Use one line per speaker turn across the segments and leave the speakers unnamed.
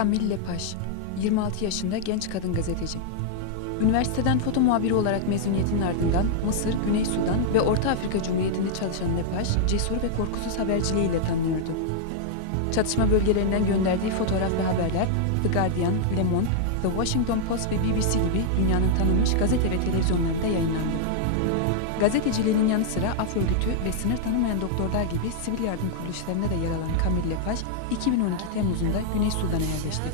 Camille Lepage, 26 yaşında genç kadın gazeteci. Üniversiteden foto muhabiri olarak mezuniyetinin ardından Mısır, Güney Sudan ve Orta Afrika Cumhuriyeti'nde çalışan Lepage, cesur ve korkusuz haberciliğiyle tanınıyordu. Çatışma bölgelerinden gönderdiği fotoğraf ve haberler The Guardian, Le Monde, The Washington Post ve BBC gibi dünyanın tanınmış gazete ve televizyonlarında yayınlandı. Gazeteciliğinin yanı sıra Af Örgütü ve sınır tanımayan doktorlar gibi sivil yardım kuruluşlarında da yer alan Camille Lepage, 2012 Temmuz'unda Güney Sudan'a yerleşti.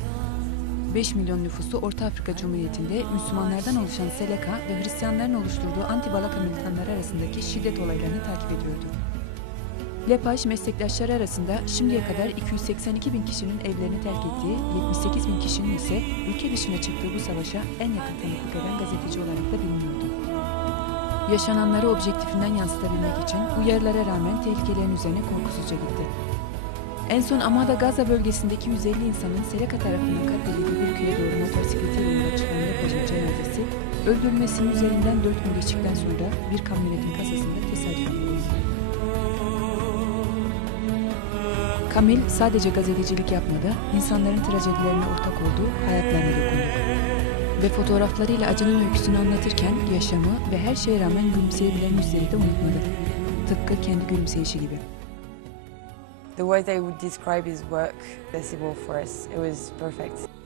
5 milyon nüfusu Orta Afrika Cumhuriyeti'nde Müslümanlardan oluşan Seleka ve Hristiyanların oluşturduğu anti-Balaka militanları arasındaki şiddet olaylarını takip ediyordu. Lepage meslektaşları arasında şimdiye kadar 282 bin kişinin evlerini terk ettiği, 78 bin kişinin ise ülke dışına çıktığı bu savaşa en yakın tanıklık eden gazeteci olarak da biliniyordu. Yaşananları objektifinden yansıtabilmek için uyarılara rağmen tehlikelerin üzerine korkusuzca gitti. En son Amada Gaza bölgesindeki 150 insanın Seleka tarafından katledildiği bir köye doğru motosikletiyle yola çıkan Lepage'in cenazesi, öldürülmesinin üzerinden 4 gün geçtikten sonra bir kamyonetin kasasında tesadüfen Kamil sadece gazetecilik yapmadı, insanların trajedilerine ortak olduğu hayatlarına dokundu. Ve fotoğraflarıyla acının öyküsünü anlatırken yaşamı ve her şeye rağmen gülümseyebilen yüzleri de unutmadı. Tıpkı kendi gülümseyişi gibi.
The way they would describe his work, Decibel for us, it was perfect.